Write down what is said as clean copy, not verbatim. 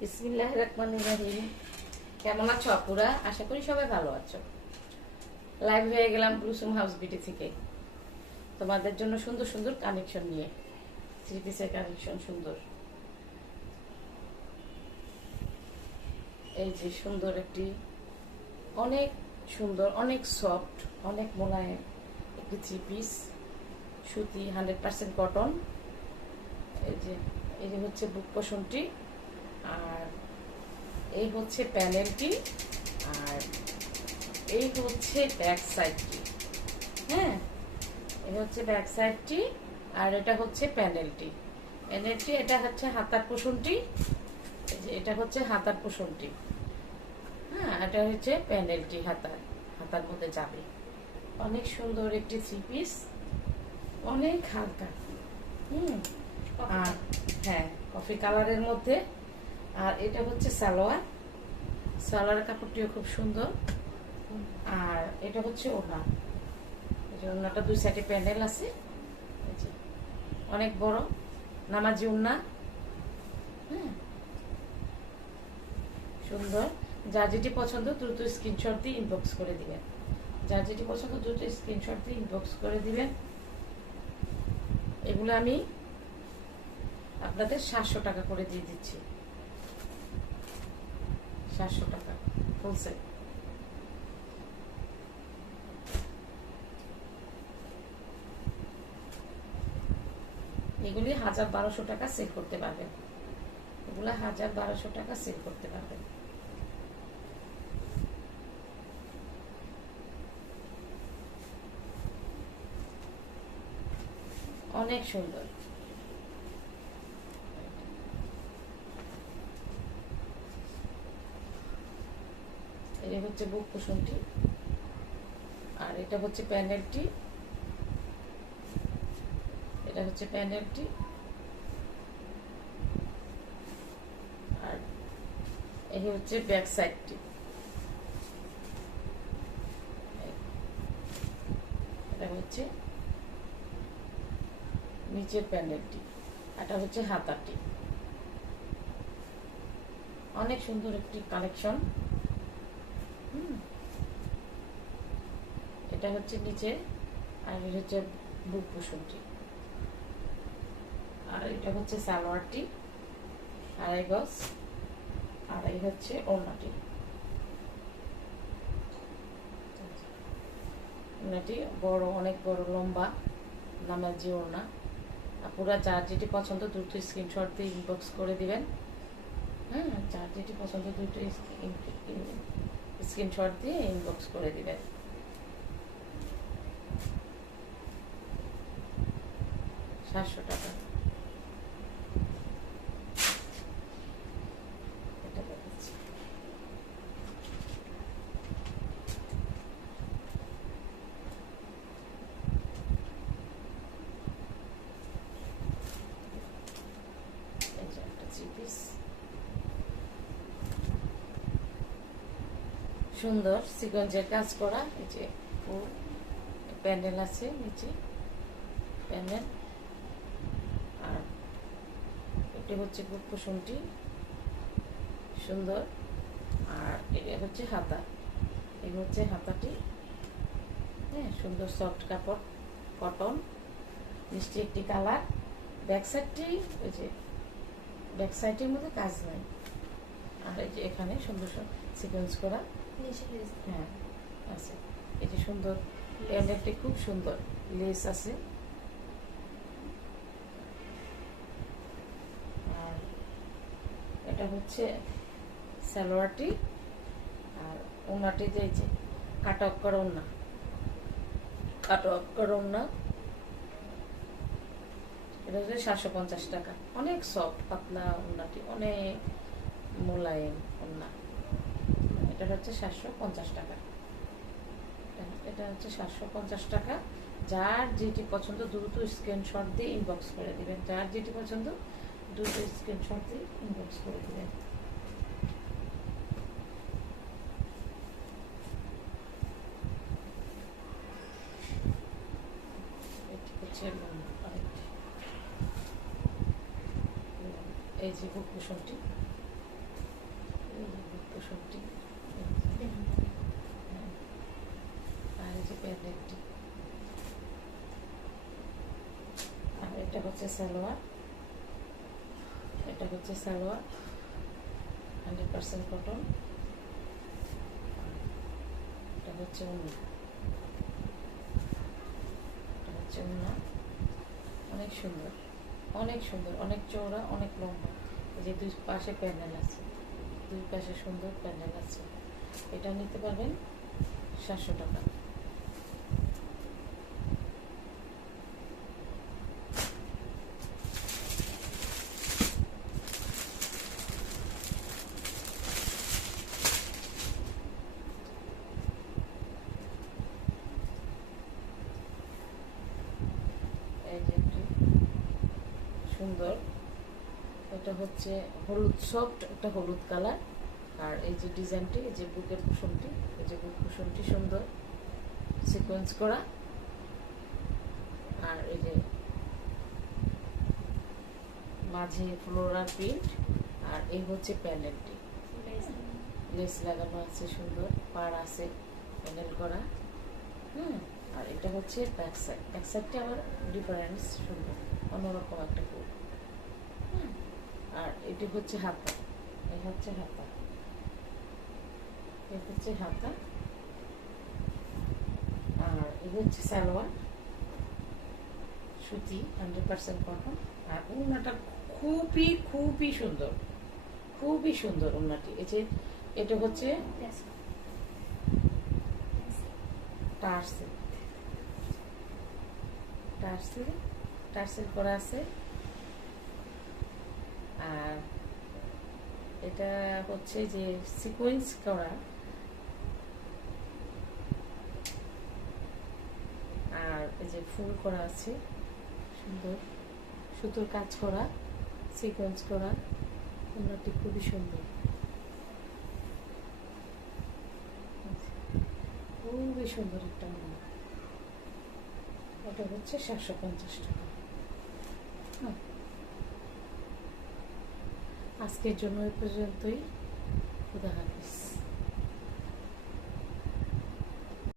বিসমিল্লাহির রহমানির রহিম। কেমন আছো আপুরা? আশা করি সবাই ভালো আছো। লাইভ হয়ে গেলাম ব্লুসুম হাউস বিউটি থেকে তোমাদের জন্য সুন্দর সুন্দর কালেকশন নিয়ে। থ্রি পিসের কালেকশন সুন্দর। এই যে সুন্দর একটি, অনেক সুন্দর, অনেক সফট, অনেক মোলায়েম একটি থ্রি পিস, সুতি 100% কটন। এই যে হচ্ছে বুক পোষণটি, আর এই হচ্ছে প্যানেলটি, আর এই হচ্ছে ব্যাক সাইডটি। হ্যাঁ, এই হচ্ছে ব্যাক সাইডটি, আর এটা হচ্ছে প্যানেলটি। এটা হচ্ছে হাতার পোষণটি। এই যে এটা হচ্ছে হাতার পোষণটি। হ্যাঁ, এটা হচ্ছে প্যানেলটি, হাতার মধ্যে যাবে। অনেক সুন্দর একটি থ্রি পিস, অনেক হালকা। আর হ্যাঁ, কফি কালারের মধ্যে। আর এটা হচ্ছে সালোয়ার কাপড়টিও খুব সুন্দর। আর এটা হচ্ছে ওড়না। ওড়নাটা দুই সাইডে প্যানেল আছে, অনেক বড় নামাজি ওড়না। হ্যাঁ, সুন্দর। যার যেটি পছন্দ দ্রুত স্ক্রিনশট দিয়ে ইনবক্স করে দিবেন। এগুলো আমি আপনাদের 700 টাকা করে দিয়ে দিচ্ছি। 700 টাকা হোলসেল। এগুলি 1000-1200 টাকা সেল করতে পারবেন। এগুলা 1000-1200 টাকা সেল করতে পারবেন। অনেক সুন্দর। এটা হচ্ছে বুক কুশনটি, আর এটা হচ্ছে প্যানেলটি। আর এই হচ্ছে ব্যাক সাইডটি। এটা হচ্ছে নিচের প্যানেলটি, এটা হচ্ছে হাতাটি। অনেক সুন্দর একটি কালেকশন। এটা হচ্ছে নিচে, আর এটা হচ্ছে বুক কুশনটি, আর এটা হচ্ছে সালোয়ারটি 2.5 গজ, আর এই হচ্ছে ওড়নাটি। ওড়নাটি বড়, অনেক বড় লম্বা নামাজি ওড়না। পুরা যার যেটি পছন্দ দ্রুত স্ক্রিনশট দিয়ে ইনবক্স করে দিবেন। হ্যাঁ, যার যেটি পছন্দ দ্রুত স্ক্রিনশট দিয়ে ইনবক্স করে দিবেন। 700 টাকা। এটা দেখাচ্ছি। এই যে একটা থ্রি পিস, সুন্দর সিকোয়েন্সের কাজ করা। এই যে ফুল প্যানেল আছে, নিচে প্যানেল। আর এটি হচ্ছে বুক কুশনটি, সুন্দর। আর এটা হচ্ছে হাতা, এই হচ্ছে হাতাটি। হ্যাঁ, সুন্দর সফট কাপড়, কটন, মিষ্টি একটি কালার। ব্যাক সাইডটি, ওই যে ব্যাক সাইডের মধ্যে কাজ নাই। আর এই যে এখানে সুন্দর সিকোয়েন্স করা। হ্যাঁ আছে। এই যে সুন্দর প্যানেলটি, খুব সুন্দর লেস আছে। আর এটা হচ্ছে সালোয়ারটি, আর ওড়নাটি যে কাট অফ করা ওড়না। এটা হচ্ছে 750 টাকা। অনেক সফট পাতলা ওড়নাটি, অনেক মোলায়েম ওড়না। এটা হচ্ছে 750 টাকা। এটা হচ্ছে 750 টাকা। যার যেটি পছন্দ দ্রুত স্ক্রিনশট দিয়ে ইনবক্স করে দিবেন। এই যে বুক কুশনটি, হচ্ছে সালোয়ার, এটা হচ্ছে সালোয়ার 100% কটন। এটা হচ্ছে উনি, এটা হচ্ছে উনা। অনেক সুন্দর, অনেক সুন্দর, অনেক চওড়া, অনেক লম্বা। এই যে দুই পাশে প্যানেল আছে, দুই পাশে সুন্দর প্যানেল আছে। এটা নিতে পারবেন 700 টাকা। এই যে একটি সুন্দর, এটা হচ্ছে হলুদ, সফট একটা হলুদ কালার। আর এই যে ডিজাইনটি, এই যে বুকের কুশনটি, এই যে বুক কুশনটি সুন্দর সিকোয়েন্স করা। আর এই যে মাঝে ফ্লোরাল প্রিন্ট। আর এই হচ্ছে প্যানেলটি, লেস লাগানো আছে, সুন্দর পাড় আছে, প্যানেল করা। আর এটা হচ্ছে ব্যাক সাইড, ব্যাক সাইডটা আবার ডিফারেন্স, সুন্দর অন্যরকম একটা ফুল। আর এটি হচ্ছে হাতা, এই হচ্ছে হাতা, এই হচ্ছে হাতা। আর এই হচ্ছে সালোয়ার, সুতি 100% কটন। আর ওড়নাটা খুবই খুবই সুন্দর, খুবই সুন্দর ওড়নাটি। এই যে এটা হচ্ছে টার্সেল, টার্সেল, টার্সেল করা আছে। আর এটা হচ্ছে যে সিকোয়েন্স করা। আর এই যে ফুল করা আছে, সুন্দর সুতোর কাজ করা, সিকোয়েন্স করা। ওড়নাটি খুবই সুন্দর, খুবই সুন্দর একটা ওড়না। এটা হচ্ছে 750 টাকা। আজকের জন্য এই পর্যন্তই। খুদা হাফিজ।